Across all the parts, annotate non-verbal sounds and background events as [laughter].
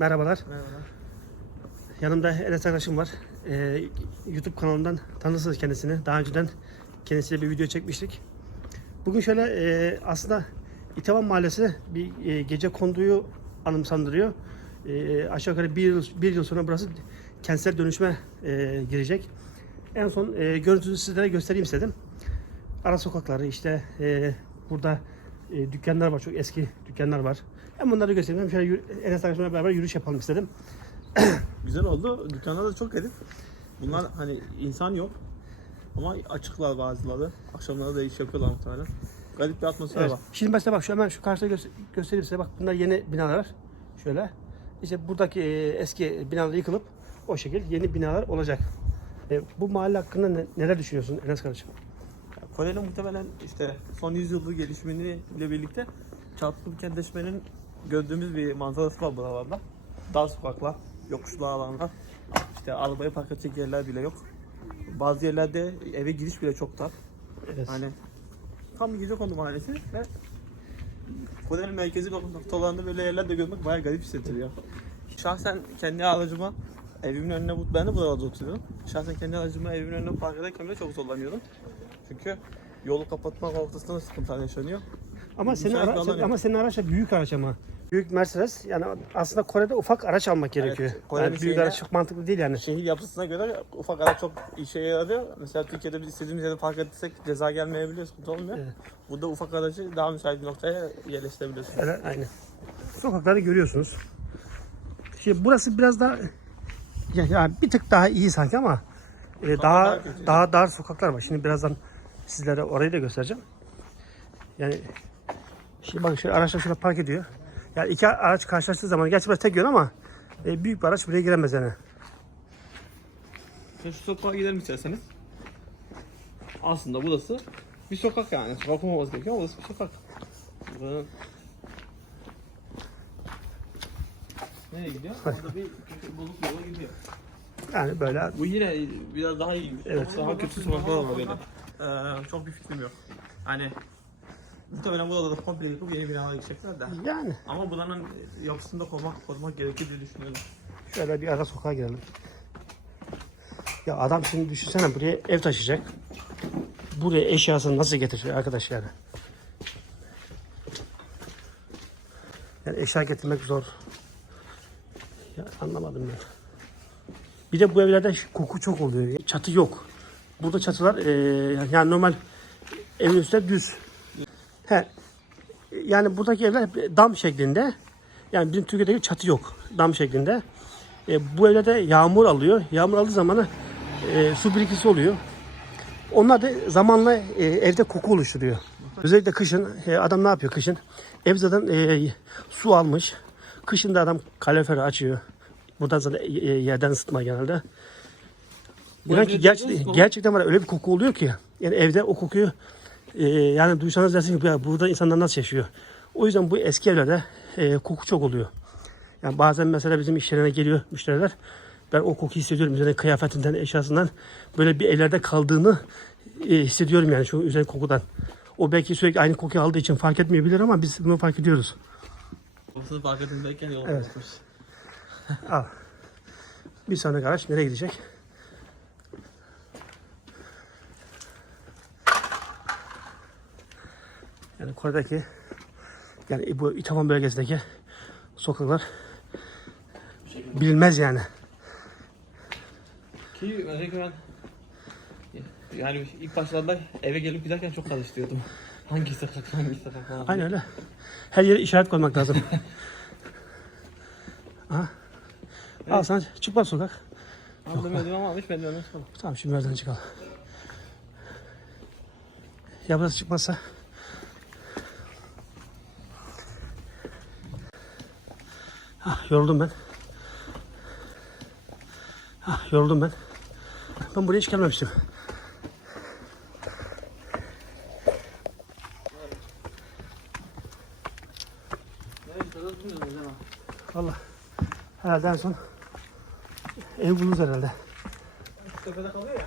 Merhabalar. Merhabalar. Yanımda Enes arkadaşım var. Ee, YouTube kanalından tanırsınız kendisini. Daha önceden kendisiyle bir video çekmiştik. Bugün şöyle e, aslında İtavan Mahallesi bir e, gece konduyu anımsandırıyor. E, aşağı yukarı bir yıl, bir yıl sonra burası kentsel dönüşme e, girecek. En son e, görüntüsünü sizlere göstereyim istedim. Ara sokakları işte e, burada e, dükkanlar var. Çok eski dükkanlar var. Hem bunları göstereyim. Hem şöyle Enes arkadaşımla beraber yürüyüş yapalım istedim. [coughs] Güzel oldu. Dükkanlar da çok garip. Bunlar hani insan yok. Ama açıklar bazıları. Akşamları da iş yapıyorlar muhtemelen. Garip bir atmosfer Evet. var. Şimdi mesela bak şu hemen şu karşıda gö- göstereyim size. Bak bunlar yeni binalar. Şöyle. İşte buradaki e, eski binalar yıkılıp o şekil yeni binalar olacak. E, bu mahalle hakkında ne- neler düşünüyorsun Enes kardeşim? Kore'nin muhtemelen işte son yüzyıldır gelişimiyle birlikte çarpıklı bir kentleşmenin gördüğümüz bir manzarası var buralarda. Dar sokaklar, yokuşlu alanlar, işte arabayı park edecek yerler bile yok. Bazı yerlerde eve giriş bile çok dar. Evet. Hani tam bir gece kondu mahallesi ve Kore'nin merkezi noktalarında böyle yerler de görmek bayağı garip hissettiriyor. Şahsen kendi aracıma evimin önüne ben de buralarda oturuyorum. Şahsen kendi aracıma evimin önüne park ederken bile çok zorlanıyorum. Çünkü yolu kapatmak ortasında sıkıntılar yaşanıyor. Ama senin ara, bir alan sen- yok. ama senin araç da büyük araç ama. Büyük Mercedes. Yani aslında Kore'de ufak araç almak gerekiyor. Kore'nin Yani büyük şeyine- araç çok mantıklı değil yani. Şehir yapısına göre ufak araç çok işe yarıyor. Mesela Türkiye'de biz istediğimiz yere park etsek ceza gelmeyebiliyor, sıkıntı olmuyor. Evet. Burada ufak aracı daha müsait bir noktaya yerleştirebiliyorsun. Evet, aynen. Sokakları görüyorsunuz. Şimdi burası biraz daha ya, ya bir tık daha iyi sanki ama e, daha daha kötü. daha dar sokaklar var. Şimdi birazdan sizlere orayı da göstereceğim. Yani şimdi bakın şöyle araçlar şurada park ediyor. Yani iki araç karşılaştığı zaman gerçi burası tek yön ama e, büyük bir araç buraya giremez yani. Şu sokağa gidelim isterseniz. Aslında burası bir sokak yani. Sokak olmaması gerekiyor ama burası bir sokak. Buranın... Nereye gidiyor? Orada bir kötü bozuk yola gidiyor. Yani böyle Bu yine biraz daha iyi. Evet. Daha kötü sokaklar var böyle. Ee, çok bir fikrim yok. Hani muhtemelen burada da komple yıkıp yeni binalar yıkacaklar da. yani Ama buranın yapısını da korumak, korumak gerekir diye düşünüyorum. Şöyle bir ara sokağa girelim. Ya adam şimdi düşünsene buraya ev taşıyacak. Buraya eşyasını nasıl getiriyor arkadaş yani? Yani eşya getirmek zor. Ya anlamadım ben. Bir de bu evlerde koku çok oluyor. Çatı yok. Burada çatılar eee, yani normal evin üstü düz. He. Yani buradaki evler hep dam şeklinde. Yani bizim Türkiye'deki çatı yok. Dam şeklinde. E, bu evlerde yağmur alıyor. Yağmur aldığı zaman e, su birikintisi oluyor. Onlar da zamanla e, evde koku oluşturuyor. Özellikle kışın e, adam ne yapıyor kışın? Ev zaten e, su almış. Kışın da adam kaloriferi açıyor. Buradan zaten e, e, yerden ısıtma genelde. İnan ki koku? gerçekten var öyle bir koku oluyor ki. Yani evde o kokuyu e, yani duysanız dersiniz ki "Ya burada insanlar nasıl yaşıyor? O yüzden bu eski evlerde e, koku çok oluyor. Yani bazen mesela bizim iş yerine geliyor müşteriler. Ben o kokuyu hissediyorum. Üzerine kıyafetinden, eşyasından böyle bir evlerde kaldığını e, hissediyorum yani şu üzerine kokudan. O belki sürekli aynı kokuyu aldığı için fark etmeyebilir ama biz bunu fark ediyoruz. Kapısını park edildeyken yol Evet. Al. Bir sonraki araç nereye gidecek? Yani Kore'deki yani bu İtavan bölgesindeki sokaklar bilinmez yani. Ki örnek ben yani ilk başlarda eve gelip giderken çok karıştırıyordum. Hangi sokak, hangi sokak falan. Aynen öyle. Her yere işaret koymak lazım. [laughs] Aha. Al sana çıkmaz sokak. Anladım ödüm almış ben de önden çıkalım. Tamam şimdi nereden çıkalım. Ya burası çıkmazsa? Ah, yoruldum ben. Ah, yoruldum ben. Ben buraya hiç gelmemiştim. Valla. Herhalde en son ev buluruz herhalde. Tepede kalıyor ya.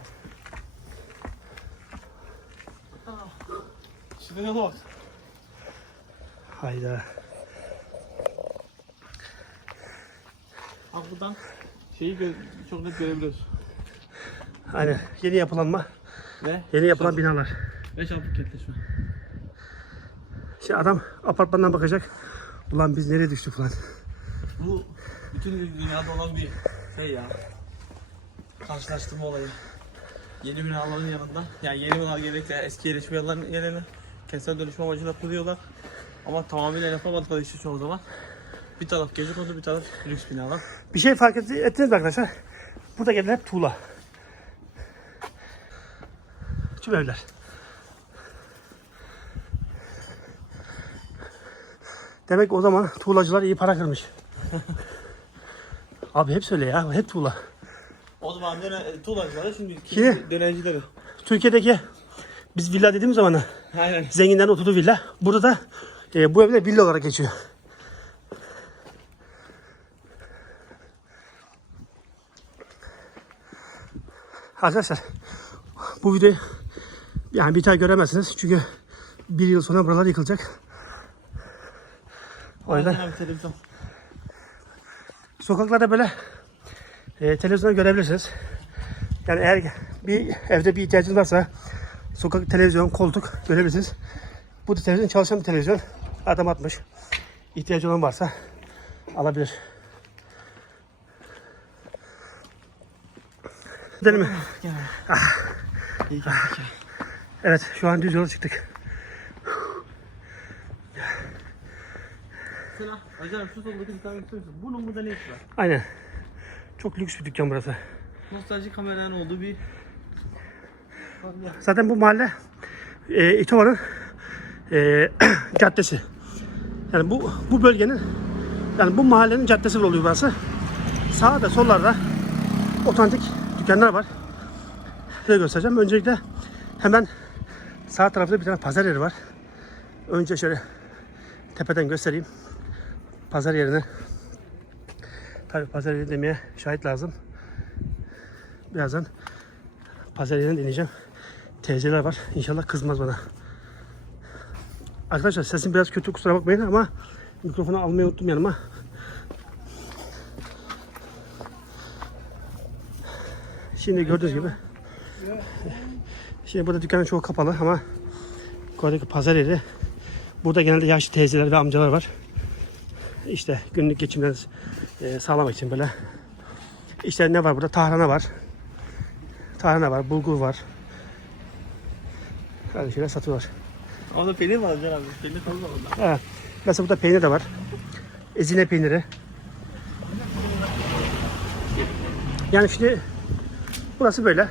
Şurada yola bak. Hayda. Bak buradan şeyi gö- çok net görebiliyoruz. Aynen. Yeni yapılanma, Ve yeni yapılan binalar. ve çabuk kentleşme. Şimdi adam apartmandan bakacak. Ulan biz nereye düştük falan. Bu bütün dünyada olan bir şey ya. Karşılaştırma olayı. Yeni binaların yanında, yani yeni binalar genellikle eski yerleşme yerlerinin yerine kentsel dönüşüm amacıyla kuruyorlar. Ama tamamıyla yapamadıkları için çoğu zaman. Bir taraf gece kondu, bir taraf lüks binalar. Bir şey fark etti- ettiniz mi arkadaşlar? Burada evler hep tuğla. Tüm evler. Demek o zaman tuğlacılar iyi para kırmış. [laughs] Abi hep söyle ya, hep tuğla. O zaman döne, tuğlacıları şimdi Ki- dönencileri. Türkiye'deki biz villa dediğimiz zaman Aynen. zenginlerin oturduğu villa. Burada da e, bu evler villa olarak geçiyor. Arkadaşlar bu videoyu yani bir daha göremezsiniz çünkü bir yıl sonra buralar yıkılacak. O yüzden Aynen abi, televizyon. sokaklarda böyle e, televizyonu görebilirsiniz. Yani eğer bir evde bir ihtiyacınız varsa sokak televizyon, koltuk görebilirsiniz. Bu da televizyon çalışan bir televizyon. Adam atmış. İhtiyacı olan varsa alabilir. Gidelim mi? Gel. İyi geldik ya. Evet şu an düz yola çıktık. Mesela acayip şu soldaki dükkanı gösteriyorsun. Bunun burada ne işi var? Aynen. Çok lüks bir dükkan burası. Nostalji kameranın olduğu bir... Zaten bu mahalle e, İtova'nın e, [clears throat] caddesi. Yani bu bu bölgenin yani bu mahallenin caddesi oluyor burası. Sağda sollarda otantik dükkanlar var. Size göstereceğim. Öncelikle hemen sağ tarafta bir tane pazar yeri var. Önce şöyle tepeden göstereyim. Pazar yerini. Tabii pazar yeri demeye şahit lazım. Birazdan pazar yerine deneyeceğim. Teyzeler var. İnşallah kızmaz bana. Arkadaşlar sesim biraz kötü kusura bakmayın ama mikrofonu almayı unuttum yanıma. Şimdi gördüğünüz gibi Şimdi burada dükkanın çoğu kapalı ama Koydaki pazar yeri Burada genelde yaşlı teyzeler ve amcalar var. İşte günlük geçimlerini e, sağlamak için böyle. İşte ne var burada? Tahrana var. Tarhana var, bulgur var. Öyle şeyler satıyorlar. Orada peynir var Can abi. Peynir fazla orada. Evet. Mesela burada peynir de var. Ezine peyniri. Yani şimdi burası böyle.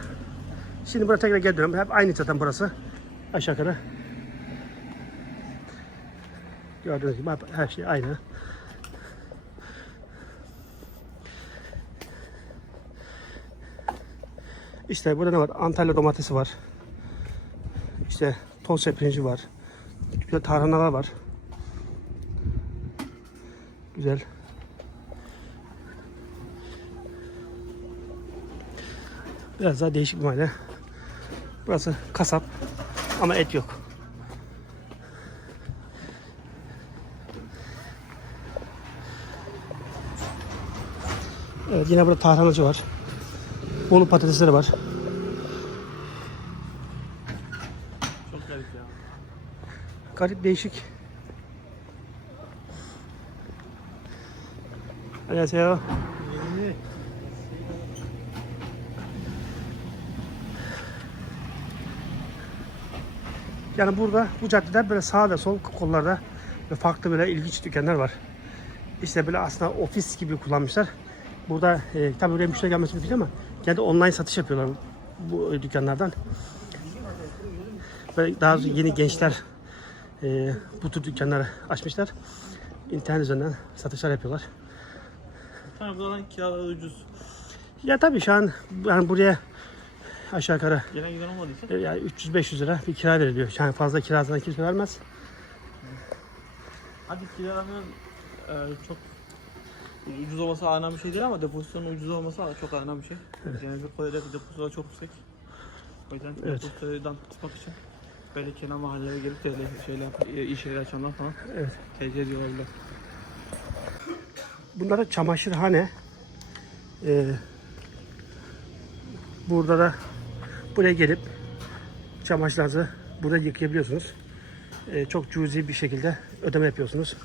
Şimdi buraya tekrar geri. Hep aynı zaten burası. Aşağı yukarı. Gördüğünüz gibi her şey aynı. İşte burada ne var? Antalya domatesi var. İşte toz pirinci var. De tarhanalar var. Güzel. Biraz daha değişik bir mahalle. Burası kasap ama et yok. Evet yine burada tarhanacı var. Bolu patatesleri var. Çok garip ya. Garip değişik. 안 Yani burada bu caddede böyle sağ ve sol kollarda ve farklı böyle ilginç dükkanlar var. İşte böyle aslında ofis gibi kullanmışlar. Burada e, tabii buraya müşteri gelmesi mümkün ama genelde online satış yapıyorlar bu e, dükkanlardan. Böyle daha yeni gençler e, bu tür dükkanları açmışlar. İnternet üzerinden satışlar yapıyorlar. Tamam buradan kiraları ucuz. Ya tabii şu an yani buraya aşağı yukarı Gelen giden olmadıysa. e, yani 300-500 lira bir kira veriliyor. Yani fazla kirasından kimse vermez. Hadi kiraların e, çok ucuz olması aynen bir şey değil ama depozisyonun ucuz olması çok aynen bir şey. Yani bir Kore'de depozitolar çok yüksek. O yüzden Evet. depozitodan tutmak için böyle kenar mahallelere gelip de öyle şeyler, e, iş yeri açanlar falan Evet. tercih ediyorlar bile. Bunlara çamaşırhane Ee, burada da buraya gelip çamaşırlarınızı burada yıkayabiliyorsunuz. Ee, çok cüzi bir şekilde ödeme yapıyorsunuz.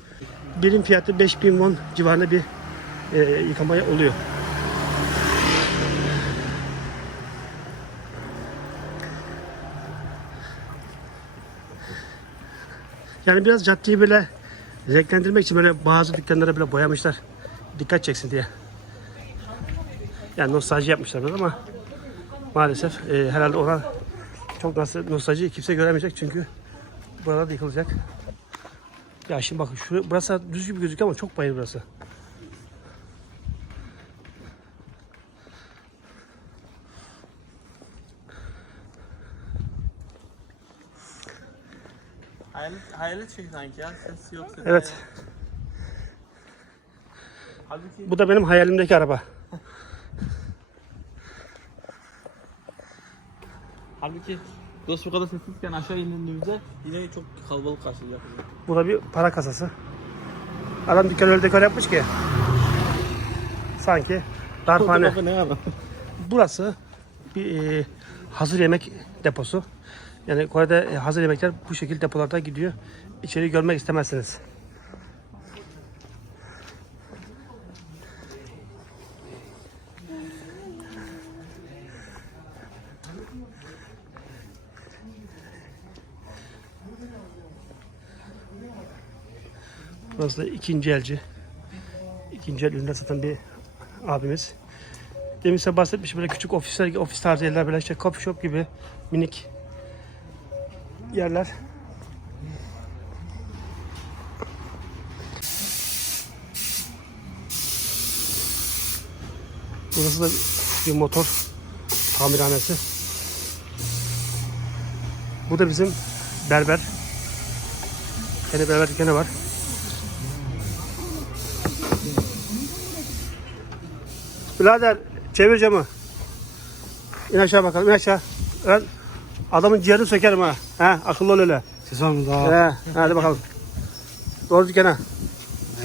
Birim fiyatı 5000 won civarında bir e, yıkama oluyor. Yani biraz caddeyi böyle renklendirmek için böyle bazı dükkanlara bile boyamışlar. Dikkat çeksin diye. Yani nostalji yapmışlar biraz ama maalesef e, herhalde ona çok nasıl nostalji kimse göremeyecek çünkü buralar da yıkılacak. Ya şimdi bakın şu burası düz gibi gözüküyor ama çok bayır burası. Hayalet, hayalet şey sanki ya. Ses yok. ses Evet. Halbuki Bu da benim hayalimdeki araba. Halbuki burası bu kadar sessizken aşağı indiğimizde yine çok kalabalık karşılayacak. Bu da bir para kasası. Adam dükkanı öyle dekor yapmış ki. Sanki darphane. Burası bir e, hazır yemek deposu. Yani Kore'de e, hazır yemekler bu şekilde depolarda gidiyor. İçeri görmek istemezsiniz. Burası da ikinci elci. İkinci el ürünler satan bir abimiz. Demin size bahsetmiş böyle küçük ofisler, ofis tarzı yerler böyle işte coffee shop gibi minik yerler. Burası da bir motor tamirhanesi. Bu da bizim berber. Yine berber dükkanı var. Birader çevir camı. İn aşağı bakalım in aşağı. Ben adamın ciğerini sökerim ha. ha akıllı ol öyle. Siz olun daha. He, hadi bakalım. Doğru dükkana.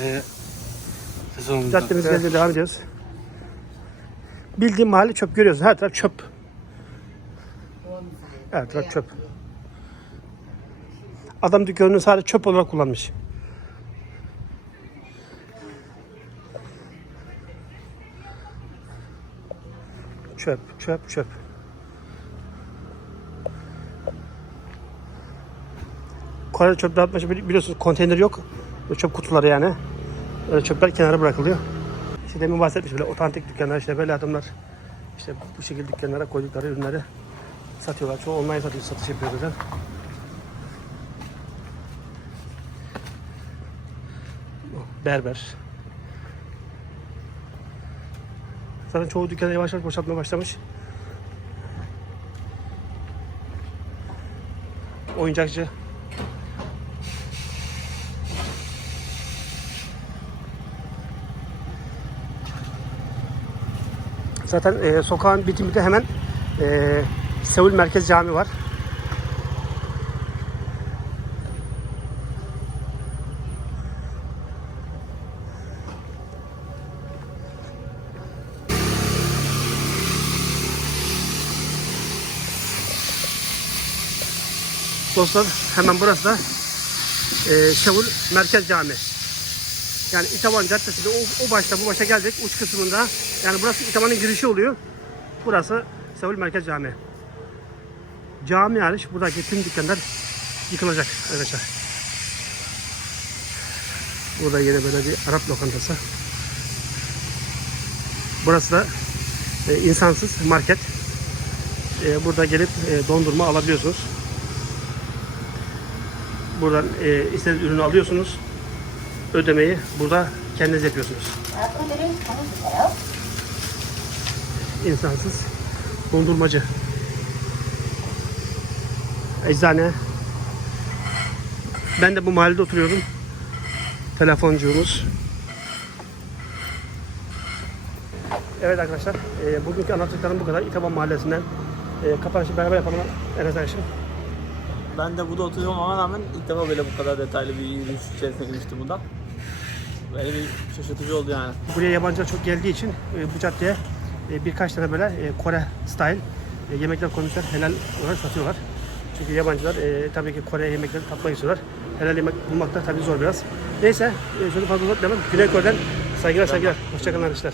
Ee, siz olun. Caddemiz gezmeye devam ediyoruz. Bildiğin mahalle çöp görüyorsun. Her taraf çöp. Her taraf çöp. Adam dükkanını sadece çöp olarak kullanmış. Çöp, çöp, çöp. Kore'de çöp dağıtma biliyorsunuz konteyner yok. Böyle çöp kutuları yani. Öyle çöpler kenara bırakılıyor. İşte demin bahsetmiş böyle otantik dükkanlar işte böyle adamlar işte bu şekilde dükkanlara koydukları ürünleri satıyorlar. Çoğu online satış, satış yapıyor zaten. Berber. Zaten çoğu dükkanı yavaş yavaş boşaltmaya başlamış. Oyuncakçı. Zaten e, sokağın bitiminde hemen e, Seul Merkez Cami var. Dostlar hemen burası da e, Seul Merkez Cami. Yani İtavan Caddesi'nde o, o başta bu başa geldik uç kısmında. Yani burası İtavan'ın girişi oluyor. Burası Seul Merkez Cami. Cami hariç buradaki tüm dükkanlar yıkılacak arkadaşlar. Burada yine böyle bir Arap lokantası. Burası da e, insansız market. E, burada gelip e, dondurma alabiliyorsunuz. Buradan e, istediğiniz ürünü alıyorsunuz. Ödemeyi burada kendiniz yapıyorsunuz. İnsansız dondurmacı. Eczane. Ben de bu mahallede oturuyordum. Telefoncumuz. Evet arkadaşlar, e, bugünkü anlattıklarım bu kadar. İtaban Mahallesi'nden. E, kapanışı beraber yapalım Enes Ayşe. Ben de burada oturuyorum ama rağmen ilk defa böyle bu kadar detaylı bir yürüyüş içerisine girmiştim bu da. Böyle bir şaşırtıcı oldu yani. Buraya yabancılar çok geldiği için e, bu caddeye e, birkaç tane böyle e, Kore style yemekler koymuşlar. Helal olarak satıyorlar. Çünkü yabancılar e, tabii ki Kore yemekleri tatmak istiyorlar. Helal yemek bulmak da tabii zor biraz. Neyse, e, sözü fazla uzatmayalım. Güney Kore'den saygılar saygılar. Hoşçakalın arkadaşlar.